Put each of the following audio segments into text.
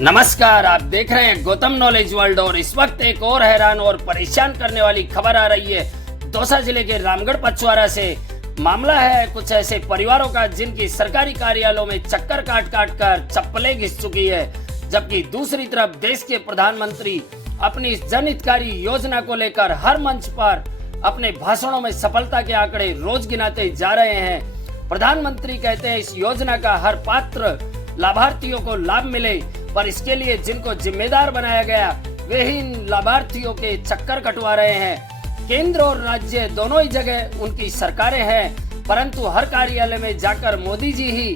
नमस्कार, आप देख रहे हैं गौतम नॉलेज वर्ल्ड और इस वक्त एक और हैरान और परेशान करने वाली खबर आ रही है दौसा जिले के रामगढ़ पचवारा से। मामला है कुछ ऐसे परिवारों का जिनकी सरकारी कार्यालयों में चक्कर काट काट कर चप्पलें घिस चुकी है, जबकि दूसरी तरफ देश के प्रधानमंत्री अपनी जनहितकारी योजना को लेकर हर मंच पर अपने भाषणों में सफलता के आंकड़े रोज गिनाते जा रहे हैं। प्रधानमंत्री कहते हैं इस योजना का हर पात्र लाभार्थियों को लाभ मिले, पर इसके लिए जिनको जिम्मेदार बनाया गया वे ही इन लाभार्थियों के चक्कर कटवा रहे हैं। केंद्र और राज्य दोनों ही जगह उनकी सरकारें हैं, परंतु हर कार्यालय में जाकर मोदी जी ही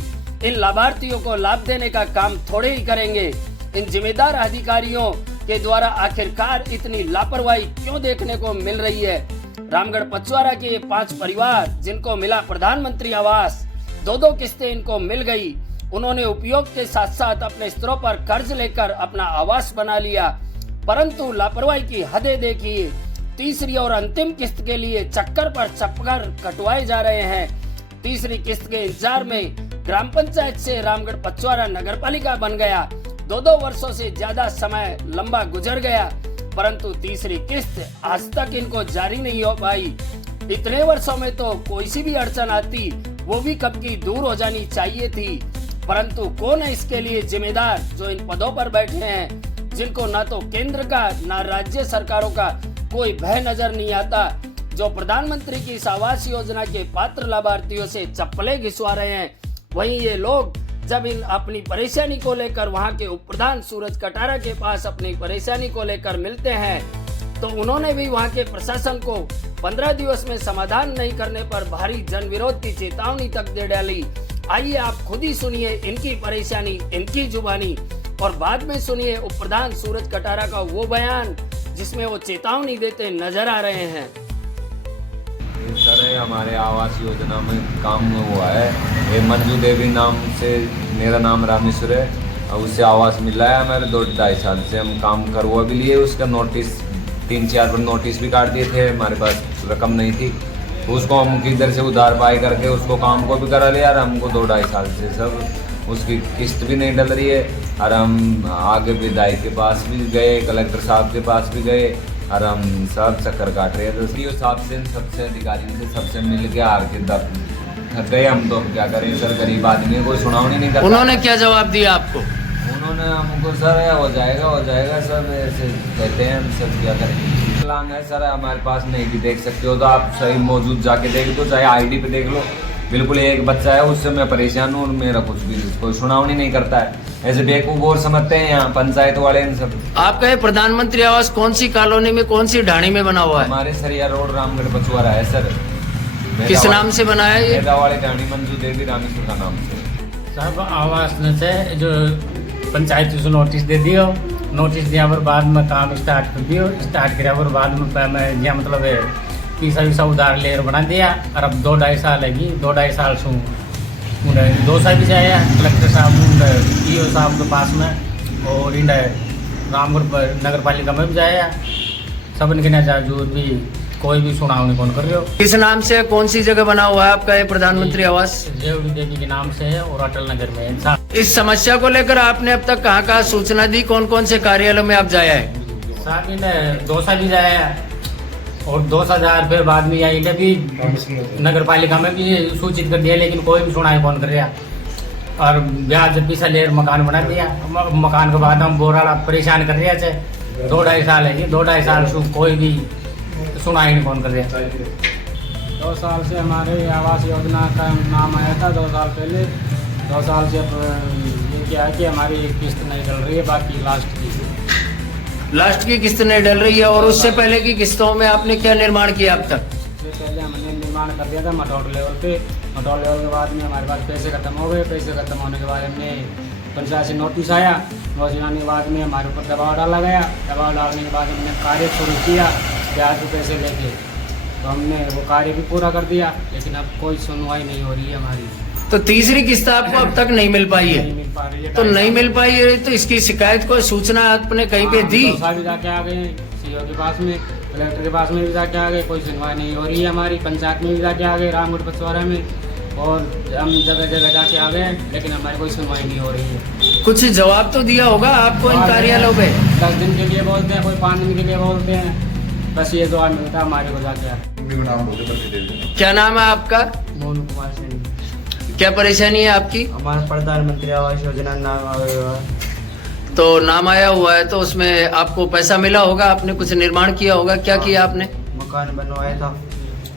इन लाभार्थियों को लाभ देने का काम थोड़े ही करेंगे। इन जिम्मेदार अधिकारियों के द्वारा आखिरकार इतनी लापरवाही क्यों देखने को मिल रही है? रामगढ़ पचवारा के ये 5 परिवार जिनको मिला प्रधानमंत्री आवास, 2-2 किस्तें इनको मिल गई। उन्होंने उपयोग के साथ साथ अपने स्तरों पर कर्ज लेकर अपना आवास बना लिया, परंतु लापरवाही की हदें देखिए। तीसरी और अंतिम किस्त के लिए चक्कर पर चक्कर कटवाए जा रहे हैं। तीसरी किस्त के इंतजार में ग्राम पंचायत से रामगढ़ पचवारा नगरपालिका बन गया। 2-2 वर्षों से ज्यादा समय लंबा गुजर गया, परंतु तीसरी किस्त आज तक इनको जारी नहीं हो पाई। इतने वर्षों में तो कोई सी भी अड़चन आती वो भी कब की दूर हो जानी चाहिए थी, परंतु कौन है इसके लिए जिम्मेदार जो इन पदों पर बैठे हैं, जिनको ना तो केंद्र का ना राज्य सरकारों का कोई भय नजर नहीं आता, जो प्रधानमंत्री की इस आवास योजना के पात्र लाभार्थियों से चप्पलें घिसवा रहे हैं। वहीं ये लोग जब इन अपनी परेशानी को लेकर वहां के उप प्रधान सूरज कटारा के पास अपनी परेशानी को लेकर मिलते हैं, तो उन्होंने भी वहां के प्रशासन को 15 दिवस में समाधान नहीं करने पर भारी जन विरोध की चेतावनी तक दे डाली। आइए आप खुद ही सुनिए इनकी परेशानी इनकी जुबानी, और बाद में सुनिए उप प्रधान सूरज कटारा का वो बयान जिसमें वो चेतावनी देते नजर आ रहे हैं। सर हमारे आवास योजना में काम हुआ है, ये मंजू देवी नाम से मेरा नाम रामेश्वर है, और उससे आवास मिला है हमारे 2-2.5 साल से हम काम करवा भी लिए। उसका नोटिस 3-4 बार नोटिस भी काट दिए थे, हमारे पास रकम नहीं थी, उसको हम किधर से उधार पाई करके उसको काम को भी करा लिया। और हमको 2-2.5 साल से सब उसकी किस्त भी नहीं डल रही है, और हम आगे विधायक के पास भी गए, कलेक्टर साहब के पास भी गए, और हम सब चक्कर काट रहे हैं। तो सी साहब से सबसे अधिकारियों से सबसे मिल के हार के थक गए हम, तो क्या करें सर, गरीब आदमी कोई सुनावनी नहीं करता। उन्होंने क्या जवाब दिया आपको? उन्होंने हमको सर हो जाएगा सर ऐसे कहते हैं, हम सब क्या करें। प्लान है सर हमारे पास, नहीं भी देख सकते हो तो आप सही मौजूद जाके देख लो, चाहे आईडी पे देख लो। बिल्कुल एक बच्चा है उससे मैं परेशान हूँ, और मेरा कुछ भी कोई सुनावनी नहीं करता है, ऐसे बेवकूफ और समझते हैं यहाँ पंचायत वाले इन सब। आपका ये प्रधानमंत्री आवास कौन सी कॉलोनी में कौन सी ढाणी में बना हुआ है? हमारे सरिया रोड रामगढ़ पचवारा है सर। किस नाम से बना है ये? वाले ढाणी मंजू देवी रामेश्वर का नाम से। साहब आवास से जो पंचायत से नोटिस दे दियो, नोटिस दिया पर बाद में काम स्टार्ट कर दियो, स्टार्ट किया पर बाद में मैं यहाँ मतलब पैसा उधार लेकर बना दिया, और अब 2-2.5 साल है, 2-2.5 साल से 2 साल भी जाया कलेक्टर साहब ईओ साहब के पास में, और इन रामगढ़ नगर पालिका में भी जाया, सब इनके बावजूद भी कोई भी सुनावनी कौन कर रहे हो। किस नाम से कौन सी जगह बना हुआ है आपका ये प्रधानमंत्री आवास? देवड़ी देवी के नाम से है और अटल नगर में है। इस समस्या को लेकर आपने अब तक कहाँ सूचना दी, कौन कौन से कार्यालयों में आप जाया है? साहब इन्हें 2 साल भी जाया और 2,000 फिर बाद में आई भी नगर पालिका में भी सूचित कर दिया, लेकिन कोई भी सुनाई कौन कर रहा, और ब्याज पैसा ले मकान बना दिया। मकान के बाद हम बोरा परेशान कर रहे थे, 2-2.5 साल है, 2-2.5 साल से कोई भी सुनाई नहीं कौन कर रहा। 2 साल से हमारे आवास योजना का नाम आया था 2 साल पहले। 2 साल से ये क्या है कि हमारी किस्त नहीं डल रही है, बाकी लास्ट की किस्त नहीं डल रही है। और उससे पहले की किस्तों में आपने क्या निर्माण किया अब तक? उससे पहले हमने निर्माण कर दिया था मटौर लेवल पे। मटौर लेवल के बाद में हमारे पास पैसे खत्म हो गए, पैसे खत्म होने के बाद हमने पंचायत से नोटिस आया, नोटिस आने के बाद में हमारे ऊपर दबाव डाला गया। दबाव डालने के बाद हमने कार्य शुरू किया ब्याज के पैसे लेके, तो हमने वो कार्य भी पूरा कर दिया, लेकिन अब कोई सुनवाई नहीं हो रही है हमारी। तो तीसरी किस्त आपको अब तक नहीं मिल पाई है? नहीं मिल पा रही है। तो नहीं मिल पाई है तो इसकी शिकायत को सूचना आपने कहीं पे दी? 2 साल भी जाके आ गए सीओ के पास में, कलेक्टर के पास में भी जाके आ गए, कोई सुनवाई नहीं हो रही है हमारी। पंचायत में भी जाके आ गए रामगढ़ पचवारा में, और हम जगह जगह जाके आ गए लेकिन हमारी कोई सुनवाई नहीं हो रही है। कुछ जवाब तो दिया होगा आपको इन कार्यालयों पे? 10 दिन के लिए बोलते हैं, कोई 5 दिन के लिए बोलते हैं, बस ये जवाब मिलता है हमारे को जाके। क्या नाम है आपका? मोहन कुमार सिंह। क्या परेशानी है आपकी? हमारा प्रधानमंत्री आवास योजना नाम आया। तो नाम आया हुआ है तो उसमें आपको पैसा मिला होगा, आपने कुछ निर्माण किया होगा, क्या किया आपने? मकान बनवाया था।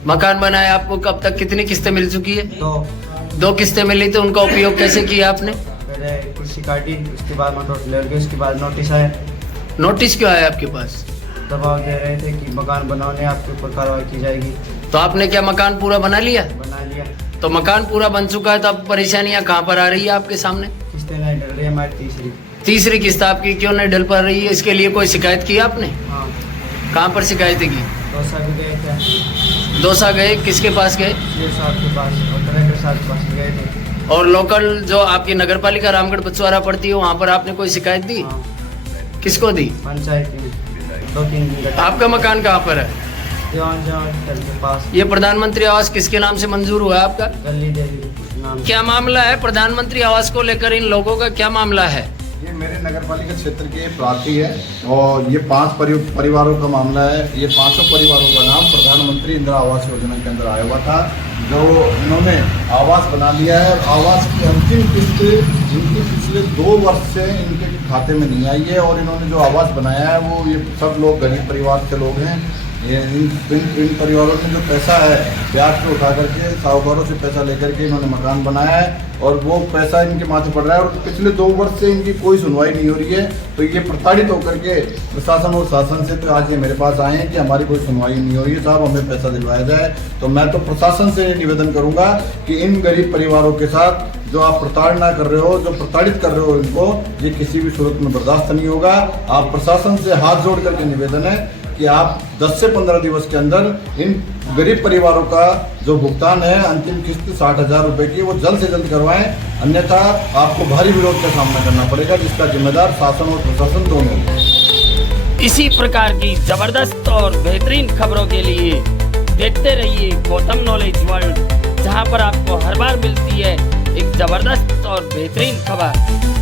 मकान बनाया, आपको कब तक कितनी किस्तें मिल चुकी है? तो 2 किस्तें मिली, तो उनका उपयोग कैसे किया आपने? पहले कुर्सी काटी, उसके बाद मोटर ले गए, उसके बाद नोटिस आया। नोटिस क्यों आया आपके पास? दबाव दे रहे थे कि मकान बनाने आपके ऊपर कार्रवाई की जाएगी। तो आपने क्या मकान पूरा बना लिया? बना लिया। तो मकान पूरा बन चुका है तो अब परेशानियां कहाँ पर आ रही है आपके सामने? किस्तें नहीं डल रही हमारी तीसरी किस्त आपकी क्यों नहीं डल पा रही है? इसके लिए कोई शिकायत की आपने? हाँ, कहाँ पर शिकायत की? दौसा भी गए थे। दौसा गए, किसके पास गए? ये साहब के पास और कलेक्टर साहब के पास गए थे। और लोकल जो आपकी नगर पालिका रामगढ़ पचवारा पड़ती है वहाँ पर आपने कोई शिकायत दी? हाँ, किसको दी? पंचायत में 2-3 दिन का आपका मकान कहाँ पर है? जवान के पास ये प्रधानमंत्री आवास किसके नाम से मंजूर हुआ है आपका? गली देवी नाम। क्या मामला है प्रधानमंत्री आवास को लेकर? इन लोगों का क्या मामला है? ये मेरे नगर पालिका क्षेत्र के प्रार्थी है और ये 5 परिवारों का मामला है। ये 5 परिवारों का नाम प्रधानमंत्री इंदिरा आवास योजना के अंदर आया हुआ था, जो इन्होंने आवास बना लिया है। और आवास की अंतिम किस्त इनकी पिछले 2 वर्ष से इनके खाते में नहीं आई है। और इन्होंने जो आवास बनाया है वो ये सब लोग गरीब परिवार के लोग हैं। ये इन परिवारों ने जो पैसा है ब्याज पे उठा करके साहूकारों से पैसा लेकर के इन्होंने मकान बनाया है और वो पैसा इनके माथे पड़ रहा है। और पिछले 2 वर्ष से इनकी कोई सुनवाई नहीं हो रही है। तो ये प्रताड़ित होकर के प्रशासन और शासन से तो आज ये मेरे पास आए हैं कि हमारी कोई सुनवाई नहीं हो रही है, साहब हमें पैसा दिलवाया जाए। तो मैं तो प्रशासन से निवेदन करूंगा कि इन गरीब परिवारों के साथ जो आप प्रताड़ना कर रहे हो, जो प्रताड़ित कर रहे हो इनको, ये किसी भी सूरत में बर्दाश्त नहीं होगा। आप प्रशासन से हाथ जोड़ करके निवेदन है कि आप 10 से 15 दिवस के अंदर इन गरीब परिवारों का जो भुगतान है अंतिम किस्त 60,000 रुपए की, वो जल्द से जल्द करवाएं, अन्यथा आपको भारी विरोध का सामना करना पड़ेगा, जिसका जिम्मेदार शासन और प्रशासन दोनों है। इसी प्रकार की जबरदस्त और बेहतरीन खबरों के लिए देखते रहिए गौतम नॉलेज वर्ल्ड, जहां पर आपको हर बार मिलती है एक जबरदस्त और बेहतरीन खबर।